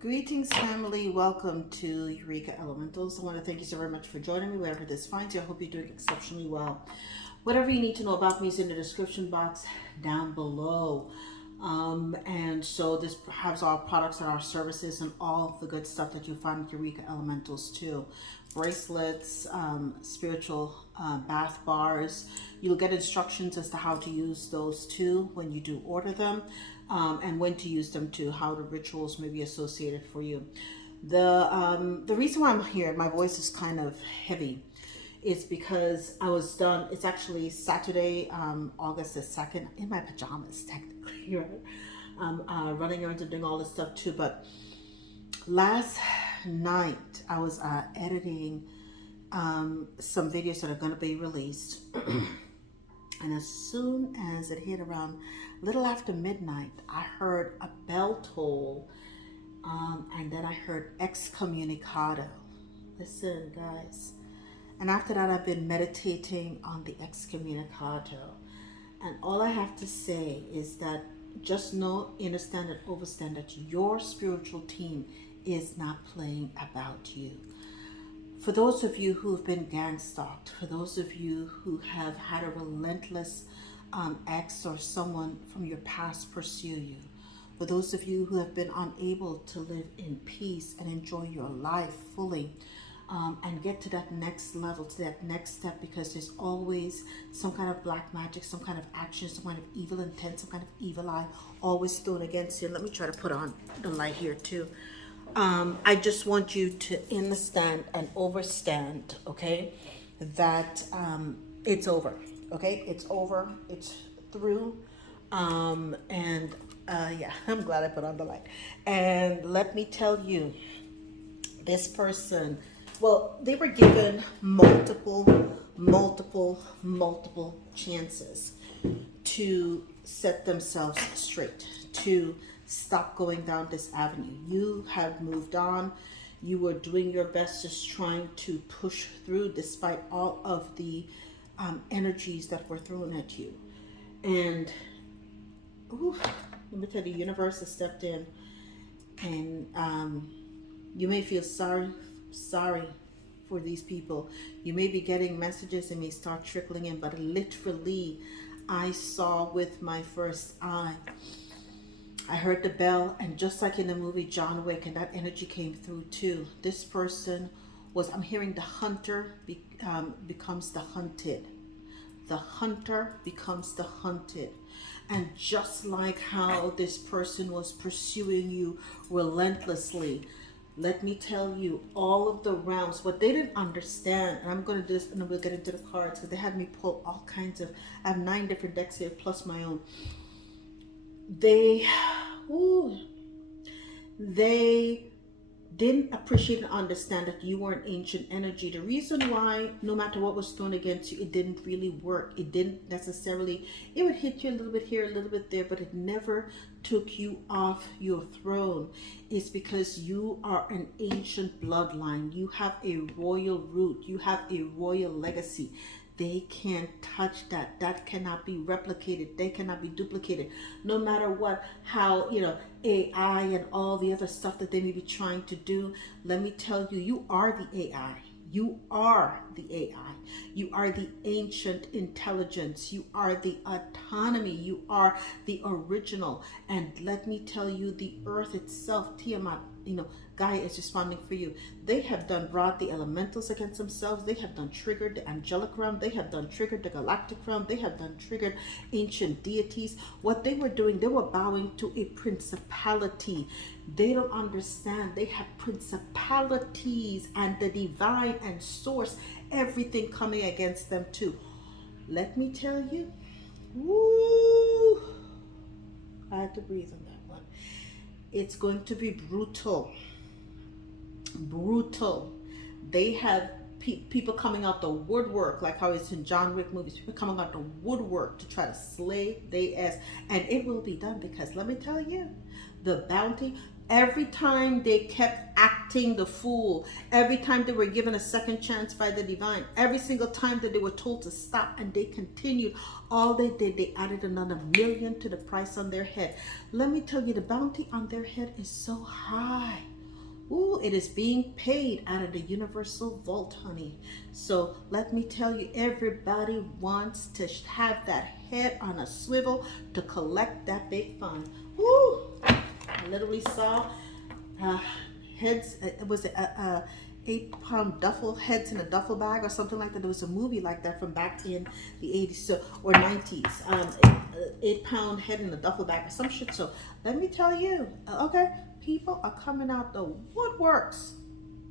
Greetings, family. Welcome to Eureka Elementals. I want to thank you so very much for joining me wherever this finds you. I hope you're doing exceptionally well. Whatever you need to know about me is in the description box down below. And so this has our products and our services and all the good stuff that you find at Eureka Elementals too. Bracelets, spiritual bath bars. You'll get instructions as to how to use those too when you do order them. And when to use them too, how the rituals may be associated for you. The reason why I'm here, my voice is kind of heavy, is because I was done. It's actually Saturday, August the 2nd, in my pajamas technically, right? Running around and doing all this stuff too. But last night I was editing some videos that are going to be released. And as soon as it hit around a little after midnight, I heard a bell toll, and then I heard Excommunicado. Listen, guys. And after that, I've been meditating on the Excommunicado. And all I have to say is that just know, understand, and overstand that your spiritual team is not playing about you. For those of you who have been gang stalked, for those of you who have had a relentless ex or someone from your past pursue you, for those of you who have been unable to live in peace and enjoy your life fully, and get to that next level, to that next step, because there's always some kind of black magic, some kind of action, some kind of evil intent, some kind of evil eye always thrown against you. Let me try to put on the light here too. I just want you to understand and overstand, okay, that it's over, okay? It's over. It's through. Yeah, I'm glad I put on the light. And let me tell you, this person, well, they were given multiple chances to set themselves straight, to stop going down this avenue. You have moved on. You were doing your best, just trying to push through despite all of the energies that were thrown at you. And let me tell you, the universe has stepped in, and you may feel sorry for these people. You may be getting messages and may start trickling in, but literally I saw with my first eye. I heard the bell, and just like in the movie John Wick, and that energy came through too. This person was, I'm hearing the hunter becomes the hunted. The hunter becomes the hunted. And just like how this person was pursuing you relentlessly, let me tell you, all of the realms, what they didn't understand, and I'm going to do this, and we'll get into the cards, because they had me pull all kinds of, I have 9 different decks here, plus my own. They didn't appreciate and understand that you were an ancient energy. The reason why, no matter what was thrown against you, it didn't really work. It didn't necessarily, it would hit you a little bit here, a little bit there, but it never took you off your throne. It's because you are an ancient bloodline. You have a royal root. You have a royal legacy. They can't touch that. That cannot be replicated. They cannot be duplicated. No matter what, how, AI and all the other stuff that they may be trying to do. Let me tell you, you are the AI. You are the AI. You are the ancient intelligence. You are the autonomy. You are the original. And let me tell you, the earth itself, Tiamat, Gaia is responding for you. They have brought the elementals against themselves. They have triggered the angelic realm. They have triggered the galactic realm. They have triggered ancient deities. What they were doing, they were bowing to a principality. They don't understand. They have principalities and the divine and source, everything coming against them too. Let me tell you, woo, I had to breathe on that one. It's going to be brutal. They have people coming out the woodwork, like how it's in John Wick movies. People coming out the woodwork to try to slay they ass, and it will be done, because let me tell you, the bounty. Every time they kept acting the fool, every time they were given a second chance by the divine, every single time that they were told to stop and they continued, all they did, they added another million to the price on their head. Let me tell you, the bounty on their head is so high. it is being paid out of the universal vault, honey. So let me tell you, everybody wants to have that head on a swivel to collect that big fund. Woo! I literally saw heads, it was a 8-pound duffel, heads in a duffel bag or something like that. There was a movie like that from back in the 80s so, or 90s. 8-pound head in a duffel bag or some shit. So let me tell you, okay, people are coming out the woodworks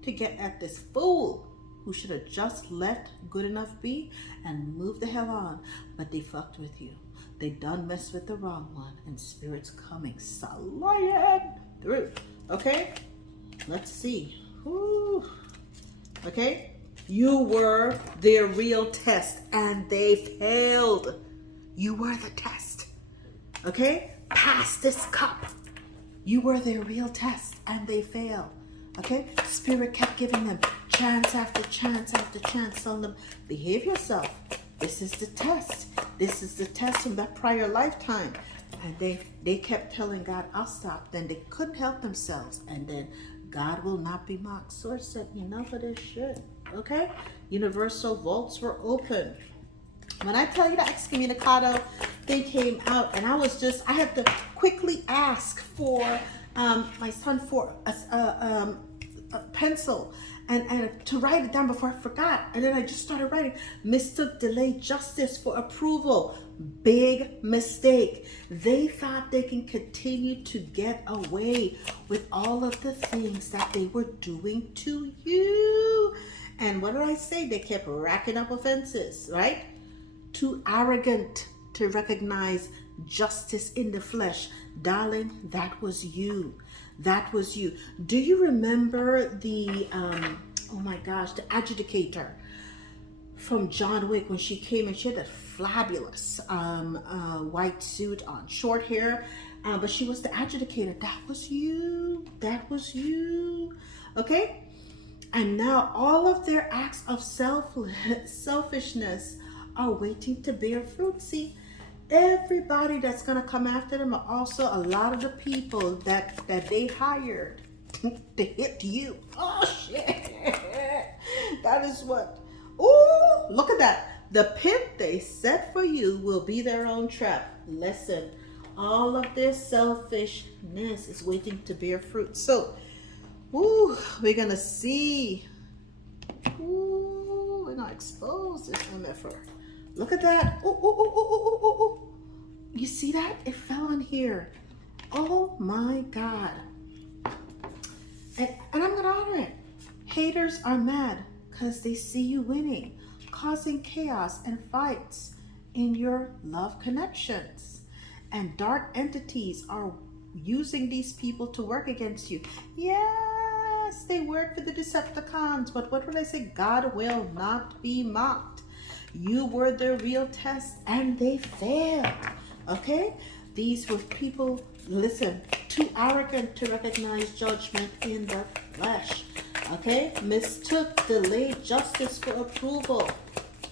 to get at this fool who should have just let good enough be and moved the hell on. But they fucked with you. They done messed with the wrong one, and spirit's coming sliding through. Okay, let's see. Whew. Okay, you were their real test and they failed. You were the test. Okay, pass this cup. You were their real test and they failed. Okay, spirit kept giving them chance after chance after chance, telling them, behave yourself. This is the test. This is the test from that prior lifetime. And they kept telling God, I'll stop. Then they couldn't help themselves. And then God will not be mocked. Source said, enough of this shit. Okay? Universal vaults were open. When I tell you that Excommunicado thing came out, and I had to quickly ask for my son for a pencil and to write it down before I forgot. And then I just started writing, mistook delayed justice for approval. Big mistake. They thought they can continue to get away with all of the things that they were doing to you. And what did I say? They kept racking up offenses, right? Too arrogant to recognize justice in the flesh. Darling, that was you. That was you. Do you remember the, oh my gosh, the adjudicator from John Wick when she came and she had that fabulous white suit on, short hair, but she was the adjudicator. That was you. That was you. Okay? And now all of their acts of selfishness are waiting to bear fruit. See, everybody that's going to come after them are also a lot of the people that they hired to hit you. Oh, shit. That is what. Oh, look at that. The pit they set for you will be their own trap. Listen, all of their selfishness is waiting to bear fruit. So, ooh, we're going to see. Ooh, we're going to expose this MFR. Look at that. Ooh, ooh, ooh, ooh, ooh, ooh, ooh. You see that? It fell on here. Oh my God. And I'm going to honor it. Haters are mad because they see you winning, causing chaos and fights in your love connections. And dark entities are using these people to work against you. Yes, they work for the Decepticons, but what would I say? God will not be mocked. You were the real test and they failed. Okay? These were people, listen, too arrogant to recognize judgment in the flesh. Okay? Mistook delayed justice for approval.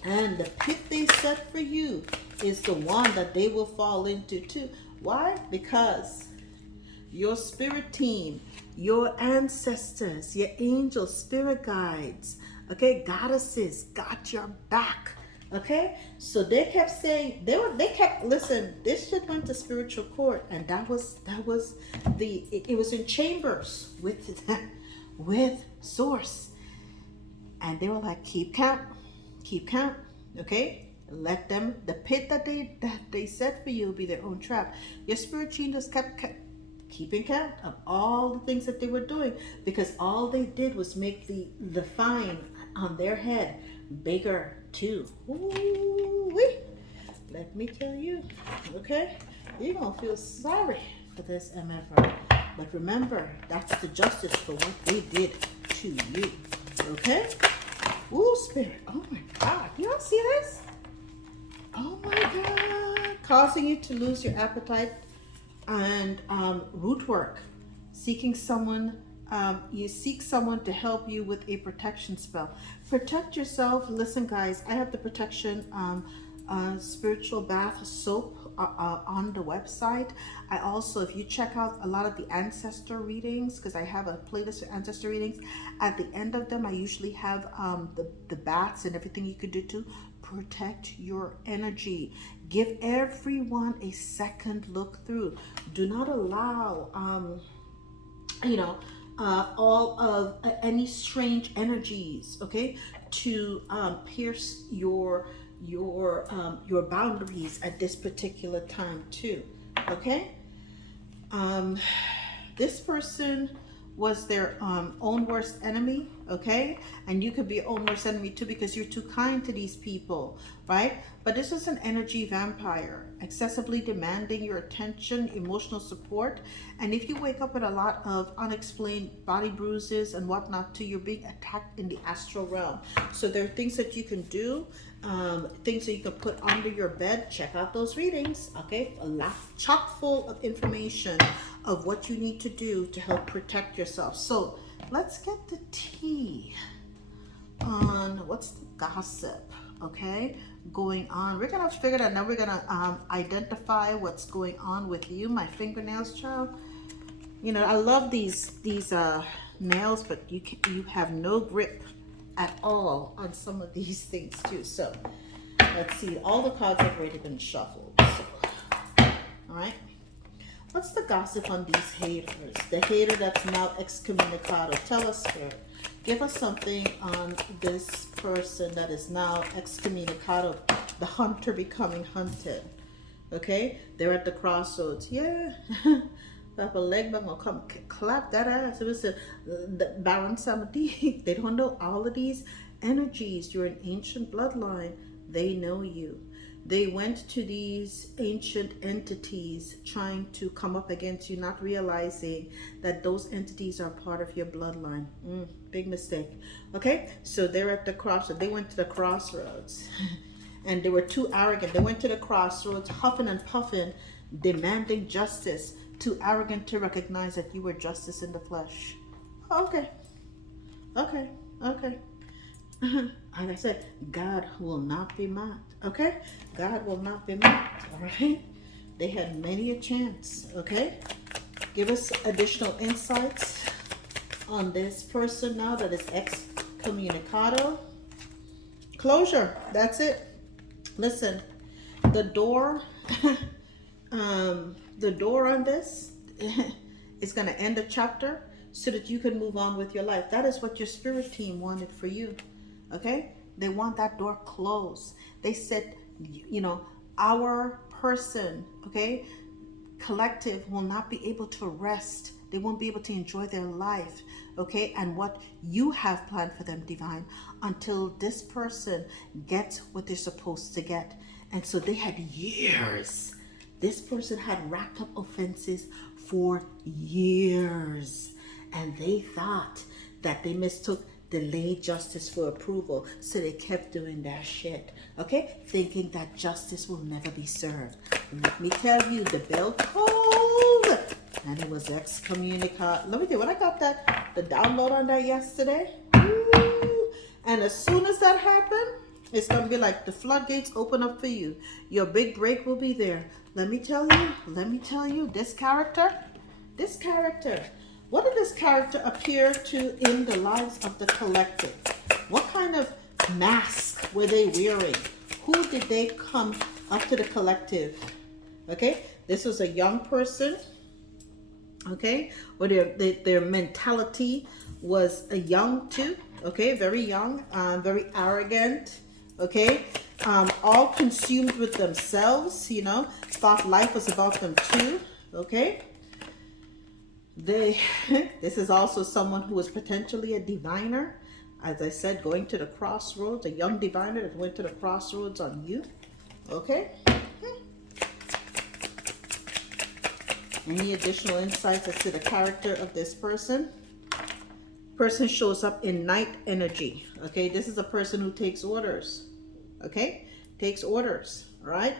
And the pit they set for you is the one that they will fall into too. Why? Because your spirit team, your ancestors, your angels, spirit guides, okay, goddesses got your back. Okay, so they kept saying listen, this shit went to spiritual court, and that was it was in chambers with source, and they were like, keep count, okay, let them, the pit that they set for you will be their own trap. Your spirit team just kept keeping count of all the things that they were doing, because all they did was make the fine on their head bigger too. Ooh-wee. Let me tell you, okay, you're gonna feel sorry for this MFR, but remember, that's the justice for what they did to you. Okay? Ooh, spirit. Oh my God, you all see this? Oh my God, causing you to lose your appetite and root work, seeking someone. You seek someone to help you with a protection spell. Protect yourself. Listen, guys, I have the protection spiritual bath soap on the website. I also, if you check out a lot of the Ancestor readings, because I have a playlist for Ancestor readings, at the end of them I usually have the bats and everything you could do to protect your energy. Give everyone a second look through. Do not allow all of any strange energies, okay, to pierce your boundaries at this particular time too. Okay. This person was their own worst enemy, okay? And you could be your own worst enemy too, because you're too kind to these people, right? But this is an energy vampire, excessively demanding your attention, emotional support. And if you wake up with a lot of unexplained body bruises and whatnot too, you're being attacked in the astral realm. So there are things that you can do, things that you can put under your bed. Check out those readings, okay? A lot chock full of information of what you need to do to help protect yourself. So let's get the tea on what's the gossip, okay, going on. We're gonna figure that. Now we're gonna identify what's going on with you. My fingernails, child. You know, I love these nails, but you have no grip at all on some of these things too. So let's see. All the cards have already been shuffled. So, all right. What's the gossip on these haters? The hater that's now excommunicado. Tell us, Spirit. Give us something on this person that is now excommunicado. The hunter becoming hunted. Okay? They're at the crossroads. Yeah. Papa Legba will come clap that ass. It was the Baron Samedi. They don't know all of these energies. You're an ancient bloodline. They know you. They went to these ancient entities trying to come up against you, not realizing that those entities are part of your bloodline. Big mistake. Okay, so they're at the crossroads. They went to the crossroads and they were too arrogant. They went to the crossroads, huffing and puffing, demanding justice, too arrogant to recognize that you were justice in the flesh. Okay. Like I said, God will not be mocked. Okay? God will not be mocked. All right? They had many a chance. Okay? Give us additional insights on this person now that is excommunicado. Closure. That's it. Listen, the door, the door on this is going to end a chapter so that you can move on with your life. That is what your spirit team wanted for you. Okay? They want that door closed. They said, you know, our person, okay, collective will not be able to rest. They won't be able to enjoy their life, okay, and what you have planned for them, divine, until this person gets what they're supposed to get. And so they had years. This person had racked up offenses for years. And they thought that they mistook delayed justice for approval, so they kept doing that shit, okay, thinking that justice will never be served. Let me tell you, the bell tolled and it was excommunicado. Let me tell you, when I got the download on that yesterday, and as soon as that happened, it's gonna be like the floodgates open up for you. Your big break will be there. Let me tell you, this character, what did this character appear to in the lives of the collective? What kind of mask were they wearing? Who did they come up to the collective? Okay, this was a young person. Okay, where their mentality was a young too. Okay, very young, very arrogant. Okay, all consumed with themselves. You know, thought life was about them too. Okay. This is also someone who was potentially a diviner. As I said, going to the crossroads, a young diviner that went to the crossroads on you. Okay? Any additional insights as to the character of this person? Person shows up in night energy. Okay? This is a person who takes orders. Okay? Takes orders. All right?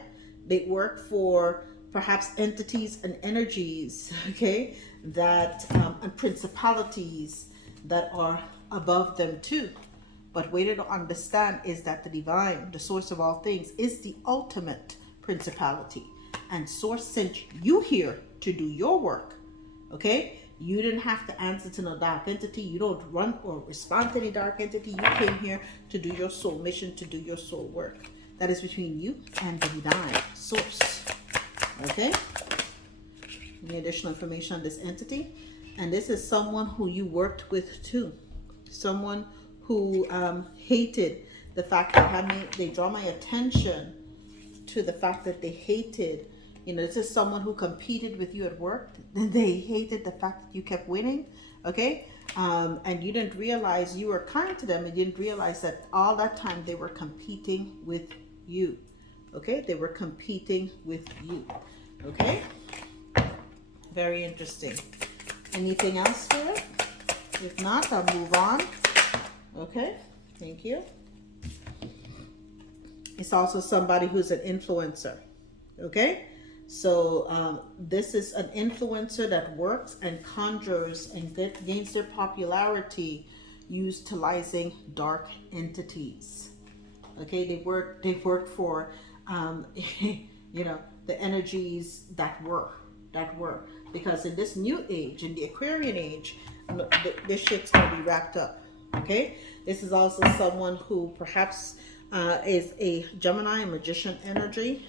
They work for perhaps entities and energies, okay, that and principalities that are above them too. But way to understand is that the divine, the source of all things, is the ultimate principality. and source sent you here to do your work. Okay, you didn't have to answer to no dark entity. You don't run or respond to any dark entity. You came here to do your soul mission, to do your soul work. That is between you and the divine source. Okay, any additional information on this entity? And this is someone who you worked with too. Someone who hated the fact that they draw my attention to the fact that they hated, you know, this is someone who competed with you at work. They hated the fact that you kept winning, okay? And you didn't realize you were kind to them, and you didn't realize that all that time they were competing with you, okay? They were competing with you, okay? Very interesting. Anything else here? If not, I'll move on. Okay, thank you. It's also somebody who's an influencer. Okay, so this is an influencer that works and conjures and gains their popularity utilizing dark entities. Okay, they work for you know, the energies that were, because in this new age, in the Aquarian age, this shit's gonna be wrapped up. Okay, this is also someone who perhaps is a Gemini, a magician energy,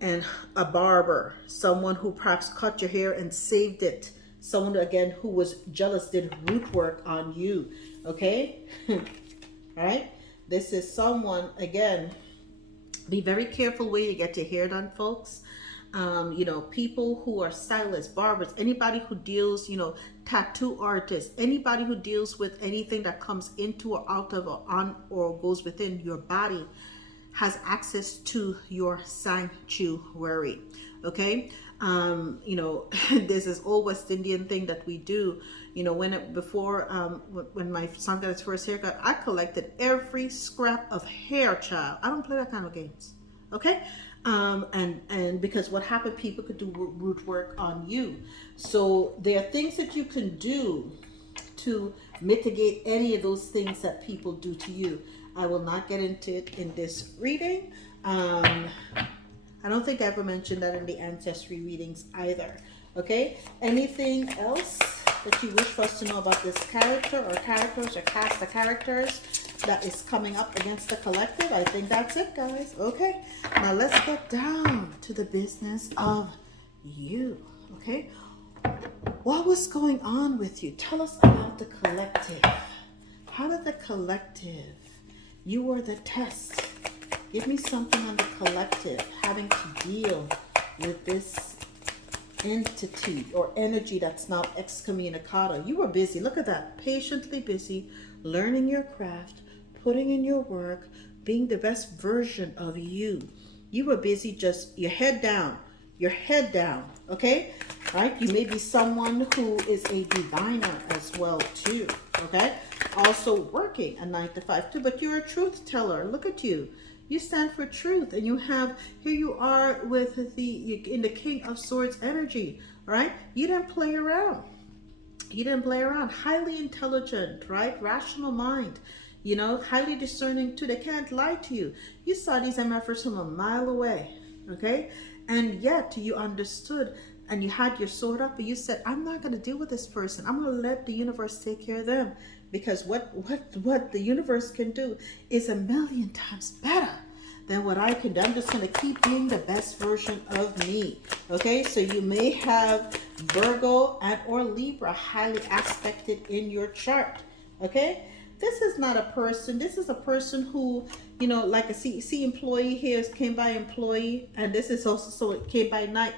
and a barber, someone who perhaps cut your hair and saved it, someone again who was jealous, did root work on you. Okay, all right, this is someone, again, be very careful where you get your hair done, folks. You know, people who are stylists, barbers, anybody who deals, you know, tattoo artists, anybody who deals with anything that comes into or out of or on or goes within your body has access to your sanctuary. Okay, you know, there's this old West Indian thing that we do. You know, when my son got his first haircut, I collected every scrap of hair, child. I don't play that kind of games. Okay. And because what happened, people could do root work on you. So there are things that you can do to mitigate any of those things that people do to you. I will not get into it in this reading. I don't think I ever mentioned that in the ancestry readings either. Okay, anything else that you wish for us to know about this character or characters or cast of characters that is coming up against the collective? I think that's it, guys. Okay, now let's get down to the business of you. Okay, what was going on with you? Tell us about the collective. How did the collective, you were the test. Give me something on the collective having to deal with this entity or energy that's now excommunicado. You were busy. Look at that. Patiently busy, learning your craft, putting in your work, being the best version of you. You were busy, just your head down, okay? All right, you may be someone who is a diviner as well too, okay? Also working a 9 to 5 too, but you're a truth teller. Look at you. You stand for truth, and you have, here you are with in the King of Swords energy, right? You didn't play around. Highly intelligent, right? Rational mind, you know, highly discerning too. They can't lie to you. You saw these MFers from a mile away, okay? And yet you understood and you had your sword up, but you said, I'm not going to deal with this person. I'm going to let the universe take care of them. Because what the universe can do is a million times better than what I can do. I'm just going to keep being the best version of me. Okay, so you may have Virgo and or Libra highly aspected in your chart. Okay, this is not a person. This is a person who, you know, like a C employee here came by employee, and this is also so it came by night.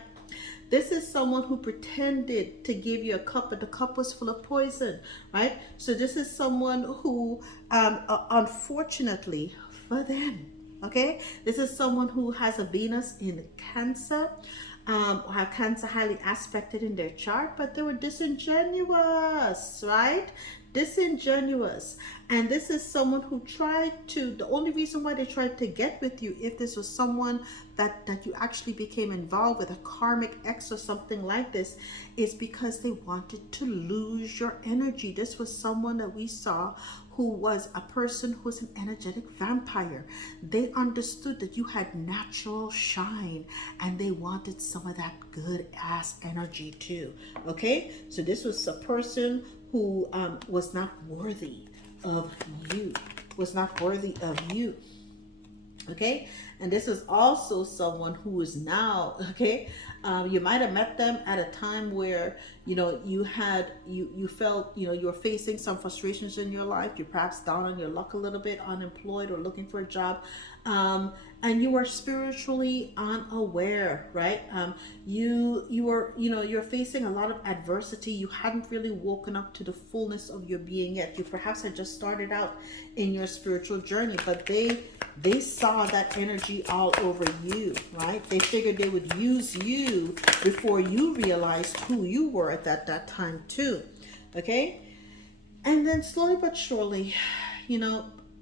This is someone who pretended to give you a cup, but the cup was full of poison, right? So this is someone who, unfortunately for them, okay, this is someone who has a Venus in Cancer, or have Cancer highly aspected in their chart, but they were disingenuous, right? Disingenuous. And this is someone who tried to, the only reason why they tried to get with you, if this was someone that you actually became involved with, a karmic ex or something like this, is because they wanted to lose your energy. This was someone that we saw who was a person who was an energetic vampire. They understood that you had natural shine and they wanted some of that good ass energy too. Okay, so this was a person who was not worthy of you, was not worthy of you. Okay, and this is also someone who is now, okay, you might have met them at a time where you felt, you were facing some frustrations in your life. You're perhaps down on your luck a little bit, unemployed or looking for a job, and you were spiritually unaware, right? You were, you're facing a lot of adversity. You hadn't really woken up to the fullness of your being yet. You perhaps had just started out in your spiritual journey, but they saw that energy all over you, right? They figured they would use you before you realized who you were at that time too. Okay, and then slowly but surely,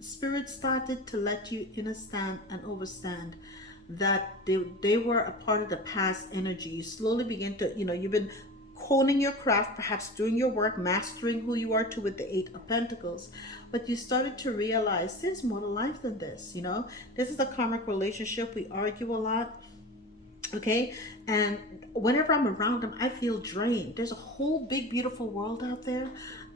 Spirit started to let you understand and overstand that they were a part of the past energy. You slowly begin to, you've been honing your craft, perhaps doing your work, mastering who you are too with the Eight of Pentacles. But you started to realize there's more to life than this. This is a karmic relationship. We argue a lot. Okay, and whenever I'm around them, I feel drained. There's a whole big beautiful world out there.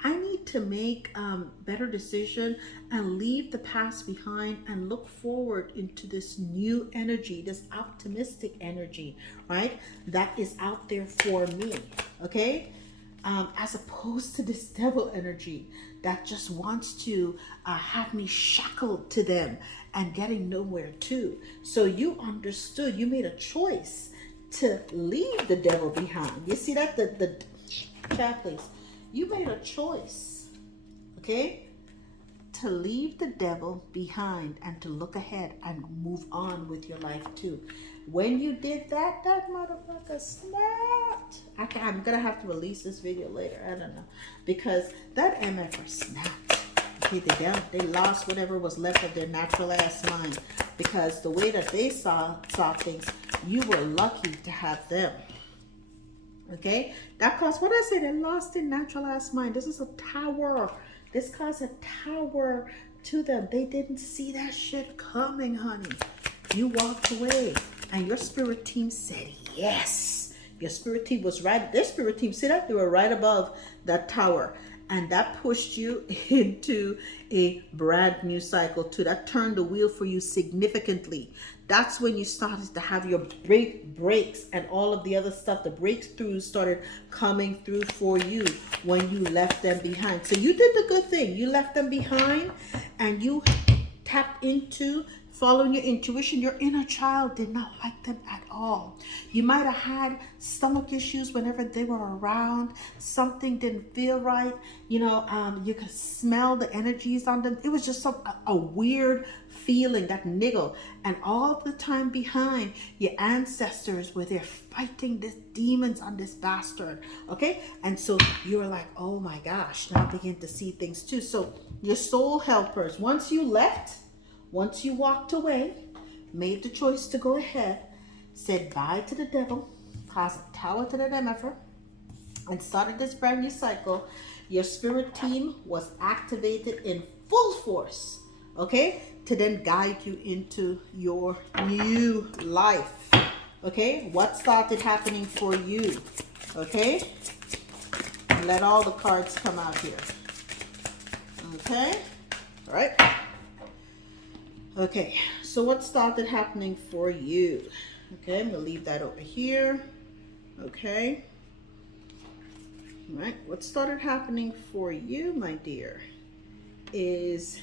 I need to make better decision and leave the past behind and look forward into this new energy, this optimistic energy, right? That is out there for me. Okay, as opposed to this devil energy that just wants to have me shackled to them and getting nowhere too. So you understood, you made a choice to leave the devil behind. You see that? The chat, please. You made a choice, okay, to leave the devil behind and to look ahead and move on with your life too. When you did that, that motherfucker snapped. I'm gonna have to release this video later. I don't know, because that MFR snapped. Okay, they lost whatever was left of their natural ass mind, because the way that they saw things, you were lucky to have them. Okay, that caused, what I say, they lost their natural ass mind. This is a tower. This caused a tower to them. They didn't see that shit coming, honey. You walked away and your spirit team said yes. Your spirit team was right. Their spirit team, see that? They were right above that tower. And that pushed you into a brand new cycle too. That turned the wheel for you significantly. That's when you started to have your breaks and all of the other stuff. The breakthroughs started coming through for you when you left them behind. So you did the good thing. You left them behind and you tapped into following your intuition. Your inner child did not like them at all. You might have had stomach issues whenever they were around. Something didn't feel right. You could smell the energies on them. It was just a weird feeling, that niggle. And all the time behind, your ancestors were there fighting these demons on this bastard. Okay? And so you were like, oh my gosh, now I begin to see things too. So your soul helpers, once you left, once you walked away, made the choice to go ahead, said bye to the devil, caused a tower to the MFR, and started this brand new cycle, your spirit team was activated in full force, okay, to then guide you into your new life. Okay, what started happening for you? Okay, let all the cards come out here. Okay, all right. Okay, so what started happening for you? Okay, I'm gonna leave that over here. Okay. All right, what started happening for you, my dear, is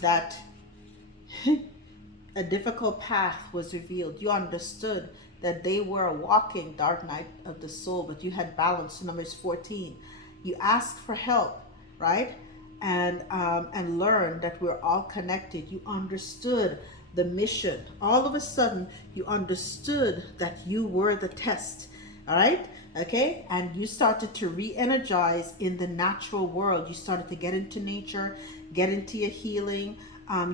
that a difficult path was revealed. You understood that they were walking dark night of the soul, but you had balance. Numbers 14. You asked for help, right? And learned that we're all connected. You understood the mission. All of a sudden, you understood that you were the test. All right? Okay? And you started to re-energize in the natural world. You started to get into nature, get into your healing.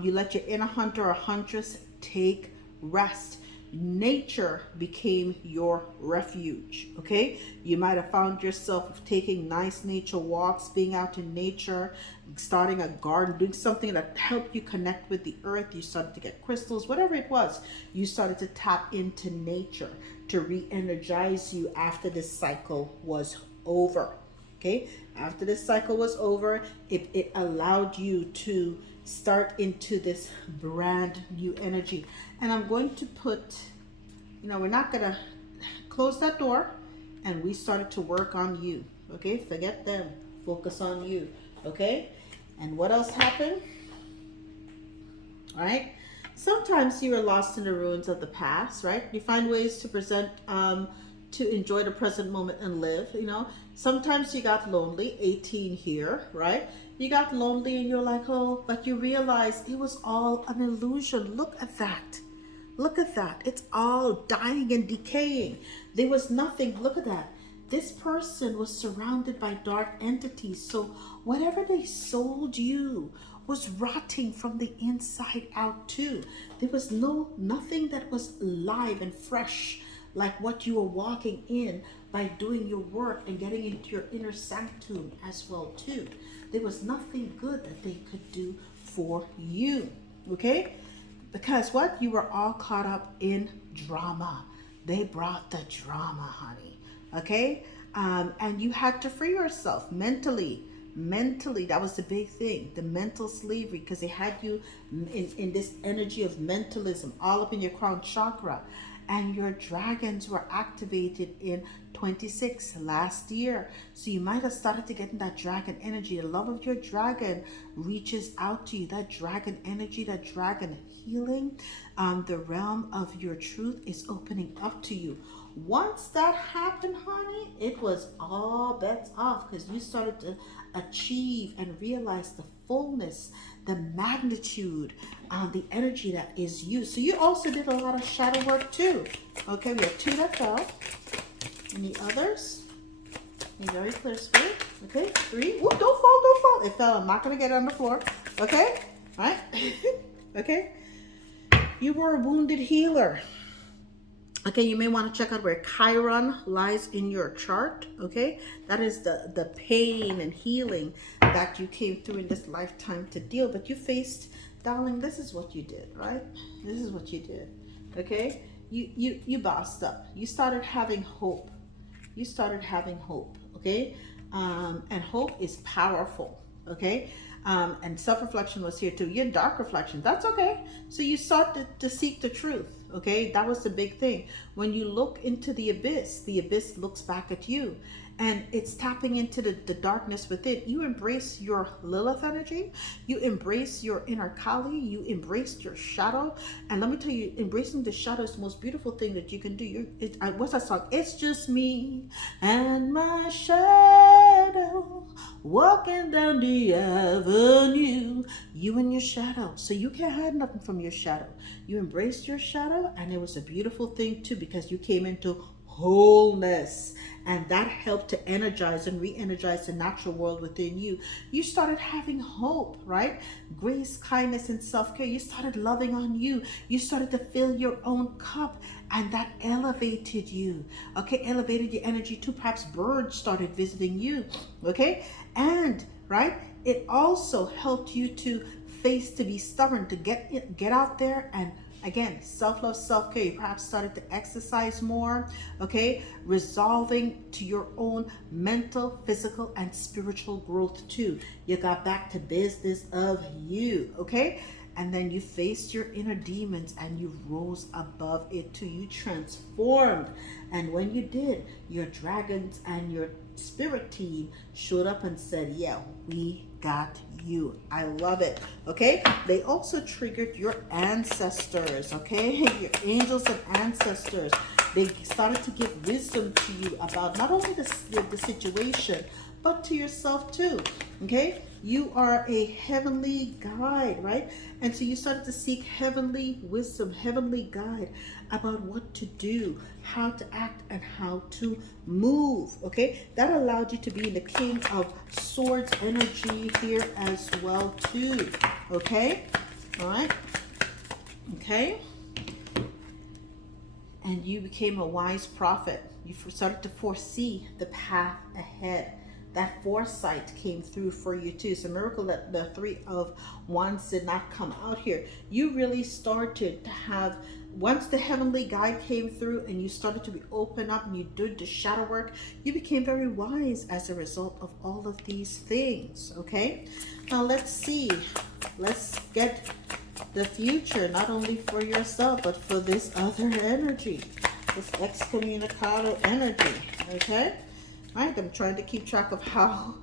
You let your inner hunter or huntress take rest. nature became your refuge. Okay, you might have found yourself taking nice nature walks, being out in nature, starting a garden, doing something that helped you connect with the earth. You started to get crystals, whatever it was. You started to tap into nature to re-energize you after this cycle was over. Okay, after this cycle was over, it allowed you to start into this brand new energy. And I'm going to put, we're not gonna close that door, and we started to work on you. Okay, forget them, focus on you. Okay, and what else happened? All right, sometimes you are lost in the ruins of the past, right? You find ways to present to enjoy the present moment and live. Sometimes you got lonely, 18 here, right? You got lonely and you're like, oh, but you realize it was all an illusion. Look at that. Look at that. It's all dying and decaying. There was nothing. Look at that. This person was surrounded by dark entities. So whatever they sold you was rotting from the inside out too. There was nothing that was alive and fresh like what you were walking in by doing your work and getting into your inner sanctum as well too. There was nothing good that they could do for you. Okay, because what? You were all caught up in drama. They brought the drama, honey. Okay, and you had to free yourself mentally. That was the big thing, the mental slavery, because they had you in this energy of mentalism all up in your crown chakra. And your dragons were activated in 26 last year. So you might have started to get in that dragon energy. The love of your dragon reaches out to you. That dragon energy, that dragon healing, the realm of your truth is opening up to you. Once that happened, honey, it was all bets off, because you started to achieve and realize the fullness, the magnitude, the energy that is you. So you also did a lot of shadow work too. Okay, we have 2 that fell. Any others? Be very clear, spirit. Okay, 3. Ooh, don't fall. It fell. I'm not going to get it on the floor. Okay, all right. Okay. You were a wounded healer. Okay, you may want to check out where Chiron lies in your chart. Okay, that is the pain and healing that you came through in this lifetime to deal. But you faced, darling, this is what you did, right? This is what you did. Okay, you bossed up. You started having hope. You started having hope. Okay, and hope is powerful. Okay. And self-reflection was here too. Your dark reflection, that's okay. So you sought to seek the truth. Okay, that was the big thing. When you look into the abyss looks back at you, and it's tapping into the darkness within. You embrace your Lilith energy, you embrace your inner Kali, you embraced your shadow. And let me tell you, embracing the shadow is the most beautiful thing that you can do. What's that song? It's just me and my shadow walking down the avenue. You and your shadow. So you can't hide nothing from your shadow. You embraced your shadow, and it was a beautiful thing too, because you came into wholeness, and that helped to energize and re-energize the natural world within you. You started having hope, right? Grace, kindness, and self-care. You started loving on you. You started to fill your own cup, and that elevated you. Okay, elevated your energy too. Perhaps birds started visiting you. Okay, and right, it also helped you to be stubborn, to get out there and, again, self-love, self-care. You perhaps started to exercise more. Okay, resolving to your own mental, physical, and spiritual growth too. You got back to business of you. Okay, and then you faced your inner demons and you rose above it too. You transformed, and when you did, your dragons and your spirit team showed up and said, yeah, we got you. I love it. Okay, they also triggered your ancestors. Okay, your angels and ancestors. They started to give wisdom to you about not only the situation, but to yourself too. Okay, you are a heavenly guide, right? And so you started to seek heavenly wisdom, heavenly guide about what to do, how to act, and how to move. Okay, that allowed you to be in the King of Swords energy here as well too. Okay, all right. Okay, and you became a wise prophet. You started to foresee the path ahead. That foresight came through for you too. It's a miracle that the Three of Wands did not come out here. You really started to have, once the heavenly guide came through and you started to be open up and you did the shadow work, you became very wise as a result of all of these things. Okay, now let's see. Let's get the future, not only for yourself but for this other energy, this Excommunicado energy. Okay, all right, I'm trying to keep track of how,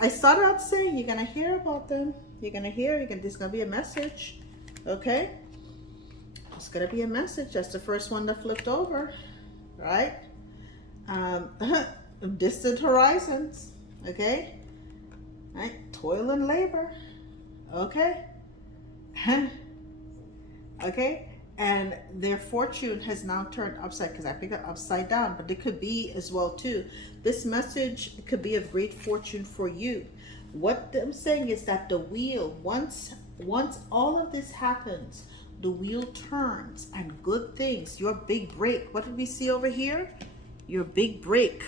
I started out saying you're gonna hear about them. You're gonna hear, there's gonna be a message. Okay, it's gonna be a message. That's the first one that flipped over, right? Distant horizons. Okay, right, toil and labor. Okay. Okay, and their fortune has now turned upside, because I picked it upside down, but it could be as well too. This message could be of great fortune for you. What I'm saying is that the wheel, once all of this happens, the wheel turns and good things, your big break. What did we see over here? Your big break.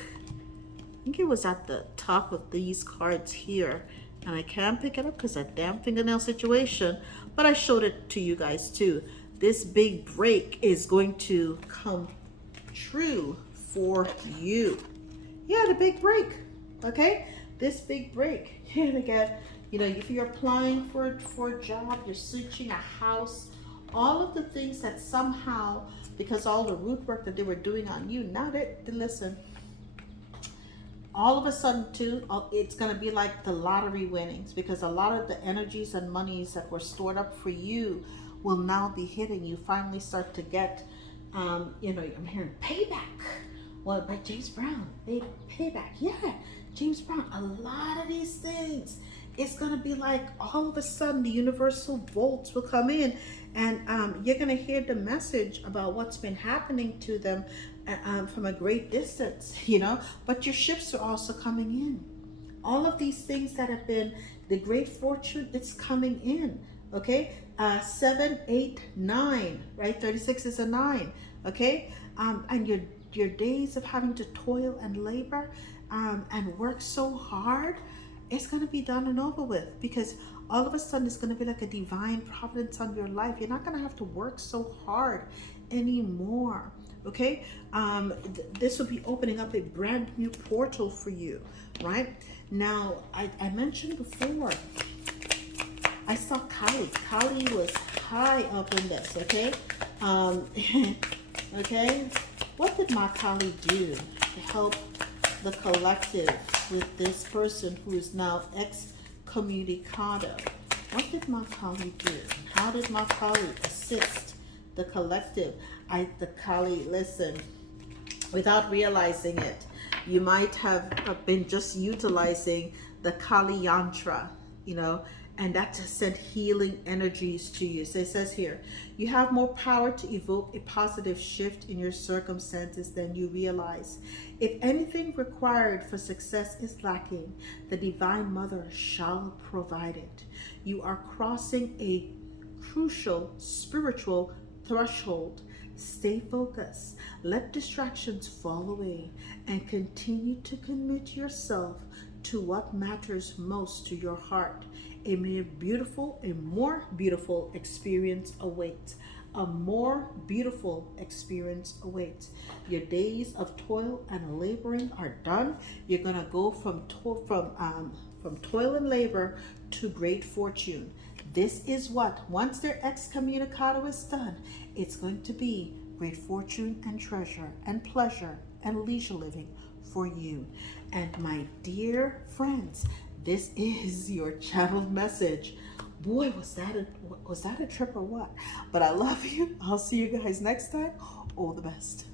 I think it was at the top of these cards here, and I can't pick it up because of that damn fingernail situation, but I showed it to you guys too. This big break is going to come true for you. Yeah, the big break. Okay, this big break. And again, if you're applying for a job, you're searching a house, all of the things that somehow, because all the root work that they were doing on you, now they listen. All of a sudden too, it's going to be like the lottery winnings, because a lot of the energies and monies that were stored up for you will now be hitting you. Finally start to get, I'm hearing payback. Well, by James Brown, payback. Yeah, James Brown. A lot of these things, it's going to be like all of a sudden the universal volts will come in, and you're going to hear the message about what's been happening to them from a great distance, but your ships are also coming in. All of these things that have been the great fortune, it's coming in. Okay, 7, 8, 9, right? 36 is a 9. Okay, and your days of having to toil and labor and work so hard, it's going to be done and over with, because all of a sudden it's going to be like a divine providence on your life. You're not going to have to work so hard anymore. Okay, this will be opening up a brand new portal for you. Right now, I mentioned before, I saw Kali. Kali was high up in this. Okay, okay, what did my Kali do to help the collective with this person who is now excommunicado? What did my Kali do? How did my Kali assist the collective? The Kali, listen, without realizing it, you might have been just utilizing the Kali yantra, and that to send healing energies to you. So it says here, you have more power to evoke a positive shift in your circumstances than you realize. If anything required for success is lacking, the Divine Mother shall provide it. You are crossing a crucial spiritual threshold. Stay focused, let distractions fall away, and continue to commit yourself to what matters most to your heart. A more beautiful experience awaits. A more beautiful experience awaits. Your days of toil and laboring are done. You're gonna go from toil and labor to great fortune. This is what, once their excommunicado is done, it's going to be great fortune and treasure and pleasure and leisure living for you. And my dear friends, this is your channeled message. Boy, was that a trip or what? But I love you. I'll see you guys next time. All the best.